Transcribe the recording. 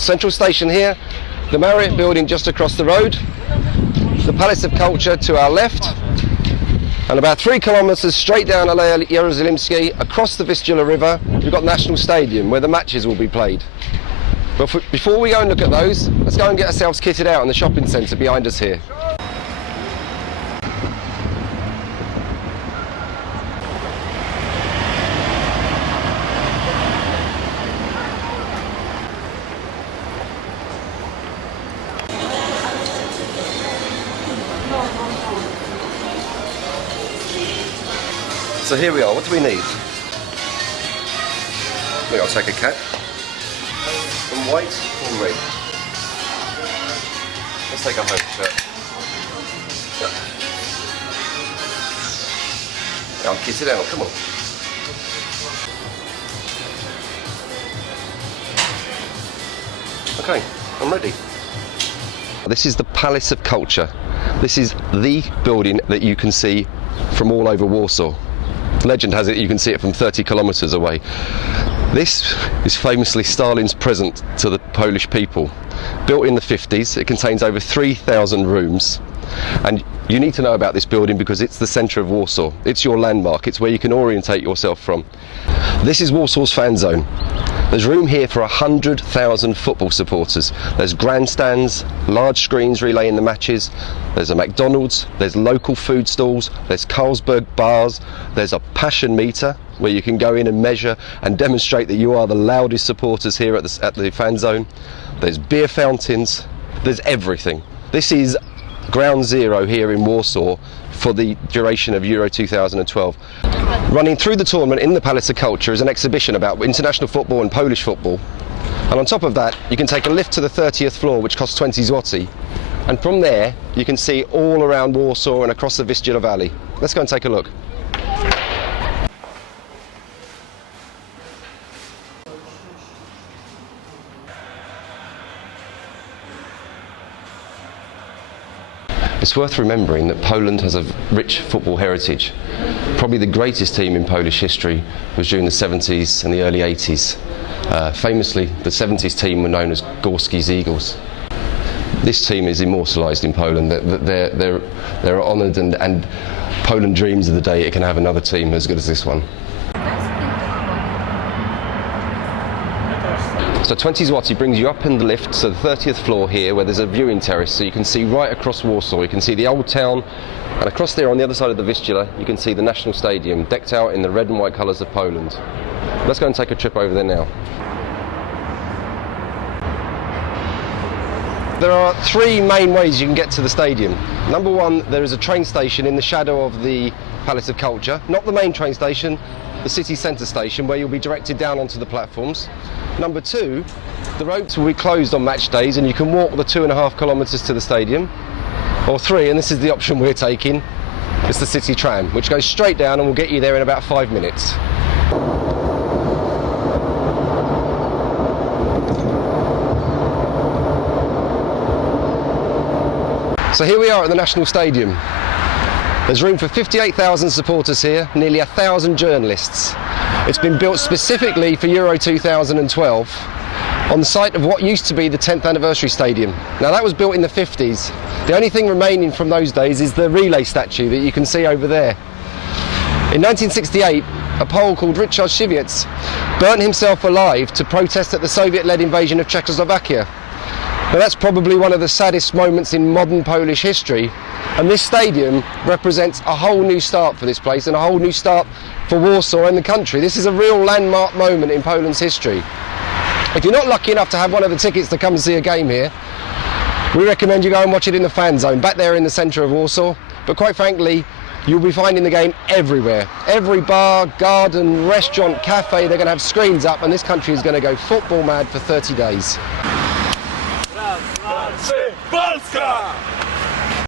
Central Station here, the Marriott building just across the road, the Palace of Culture to our left, and about 3 kilometres straight down Aleja Jerozolimsky, across the Vistula River, we've got National Stadium where the matches will be played. But before we go and look at those, let's go and get ourselves kitted out in the shopping centre behind us here. So here we are, what do we need? I'll take a cap. And white or red? Let's take a home shirt. I'll kit it out, come on. Okay, I'm ready. This is the Palace of Culture. This is the building that you can see from all over Warsaw. Legend has it you can see it from 30 kilometres away. This is famously Stalin's present to the Polish people. Built in the 50s, it contains over 3,000 rooms. And you need to know about this building because it's the centre of Warsaw. It's your landmark, it's where you can orientate yourself from. This is Warsaw's fan zone. There's room here for 100,000 football supporters. There's grandstands, large screens relaying the matches, there's a McDonald's, there's local food stalls, there's Carlsberg bars, there's a passion meter where you can go in and measure and demonstrate that you are the loudest supporters here at the fan zone. There's beer fountains, there's everything. This is ground zero here in Warsaw for the duration of Euro 2012. Running through the tournament in the Palace of Culture is an exhibition about international football and Polish football. And on top of that, you can take a lift to the 30th floor, which costs 20 zloty. And from there, you can see all around Warsaw and across the Vistula Valley. Let's go and take a look. It's worth remembering that Poland has a rich football heritage. Probably the greatest team in Polish history was during the 70s and the early 80s. Famously, the 70s team were known as Gorski's Eagles. This team is immortalised in Poland. They're honoured, and Poland dreams of the day it can have another team as good as this one. So 20 zloty brings you up in the lift to the 30th floor here, where there's a viewing terrace, so you can see right across Warsaw. You can see the old town, and across there on the other side of the Vistula you can see the National Stadium, decked out in the red and white colours of Poland. Let's go and take a trip over there now. There are 3 main ways you can get to the stadium. Number 1, there is a train station in the shadow of the Palace of Culture. Not the main train station, the city centre station, where you'll be directed down onto the platforms. Number 2, the roads will be closed on match days and you can walk the 2.5 kilometres to the stadium. Or 3, and this is the option we're taking, it's the city tram, which goes straight down and will get you there in about 5 minutes. So here we are at the National Stadium. There's room for 58,000 supporters here, nearly 1,000 journalists. It's been built specifically for Euro 2012 on the site of what used to be the 10th anniversary stadium. Now that was built in the 50s. The only thing remaining from those days is the relay statue that you can see over there. In 1968, a Pole called Richard Siwiec burnt himself alive to protest at the Soviet-led invasion of Czechoslovakia. Now that's probably one of the saddest moments in modern Polish history, and this stadium represents a whole new start for this place and a whole new start for Warsaw and the country. This is a real landmark moment in Poland's history. If you're not lucky enough to have one of the tickets to come and see a game here, we recommend you go and watch it in the fan zone, back there in the centre of Warsaw. But quite frankly, you'll be finding the game everywhere. Every bar, garden, restaurant, cafe, they're going to have screens up, and this country is going to go football mad for 30 days. Polska!